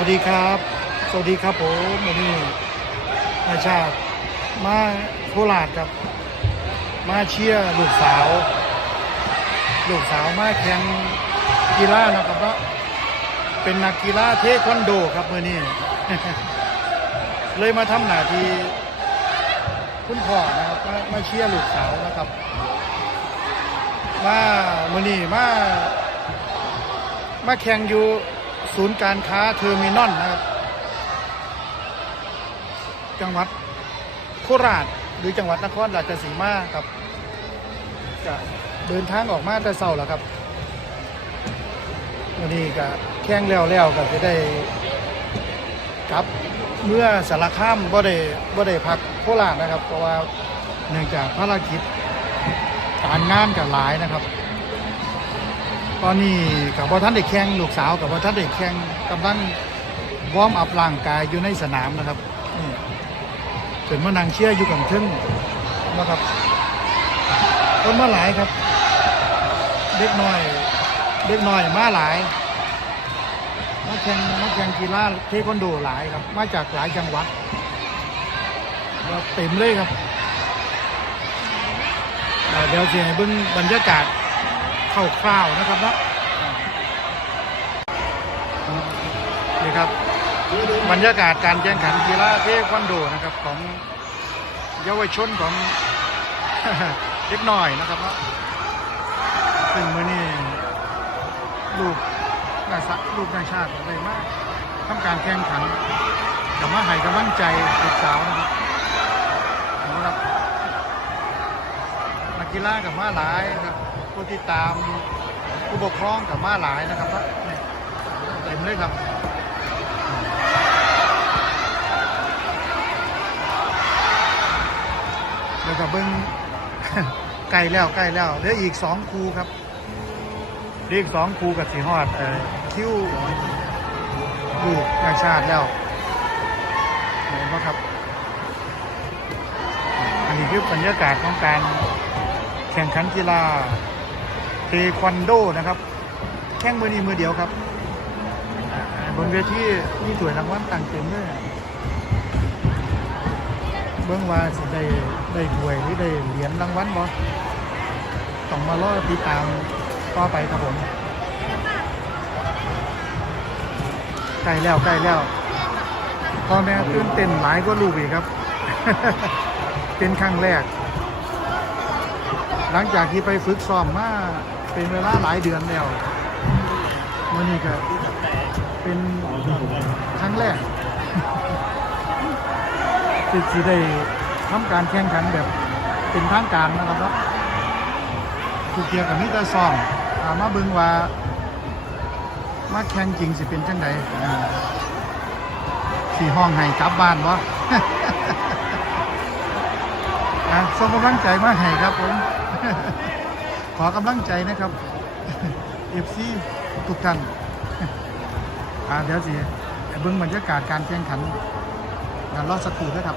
วัสดีครับ สวัสดีครับผมวันนี้นาชาติมาโคราชครับ มาเชียร์ลูกสาว ลูกสาวมาแข่งกีฬานะครับว่าเป็นนักกีฬาเทควันโดครับเมื่อนี้เลยมาทำหน้าที่คุณพ่อนะครับมามาเชียร์ลูกสาวนะครับ มาเมื่อนี้มามาแข่งอยู่ ศูนย์การค้าเทอร์มินอลนะครับ จังหวัดโคราชหรือจังหวัดนครราชสีมาครับจะเดินทางออกมาแต่เช้าแล้วครับวันนี้ก็แข่งแล้วแล้วก็จะได้กลับเมื่อสารคามบ่ได้บ่ได้พักโคราชนะครับ เพราะว่าเนื่องจากภารกิจการงานกับหลายนะครับ ตอนนี้กับพ่ท่านได้แข่งลูกสาวกับพ่ท่านได้แข่งกำลังวอร์มอัพร่างกายอยู่ในสนามนะครับนี่จนมานางเชียอยู่กับทึ่งนะครับคนมาหลายครับ เด็กน้อย เด็กน้อยมาหลายมาแข่งมาแข่งกีฬาเทควันโดหลายครับ มาจากหลายจังหวัดเต็มเลยครับเดี๋ยวเสียให้เบิ่งบรรยากาศ คร่าวๆนะครับนาะนี่ครับ บรรยากาศการแข่งขันกีฬาเทควันโดนะครับของเยาวชนของเล็กน้อยนะครับนาะซึ่งมื่อนี้ลูกนาซะลูกนาชาติได้มากทำการแข่งขันกับมาให้กำลังใจเด็กสาวนะครับนะครับนักกีฬากับมาหลายครับ ผู้ติดตามผู้ปกครองกับมาหลายนะครับนี่เต็มเลยครับแล้วก็เบิ้งใกล้แล้วใกล้แล้วเหลืออีกสองครูครับเหลืออีกสองครูกับสีหอดเออคิ้วลูกนาชาติแล้วเห็นปะครับ อันนี้คือบรรยากาศของการแข่งขันกีฬา เทควันโดนะครับ แข่งมือนี้มือเดียวครับ บนเวทีมีถ้วยรางวัลต่างเต็มเลยเบื้องว่าสิได้ได้ถวยหรือได้เหรียญรางวัลบ่ต้องมารอติดตามต่อไปครับผมใกล้แล้วใกล้แล้วพ่อแม่ตื่นเต้นหลายก็ลูกอีกครับ เป็นครั้งแรก หลังจากที่ไปฝึกซ้อมมาเป็นเวลาหลายเดือนแล้ววันนี้ก็เป็นครั้งแรกที่สิได้ทำการแข่งขันแบบเป็นทางการนะครับเนาะถูกเกี่ยวกับมิตรซ้อมอ่ามาเบิ่งว่ามาแข่งจริงสิเป็นจังไดสี่ห้องให้กลับบ้านวะะส่งกำลังใจมาให้ครับผม ขอกำลังใจนะครับเอฟซีทุกท่านอ่าเดี๋ยวสิเบิ่งบรรยากาศการแข่งขันงานรอบสกครูด้วยครับ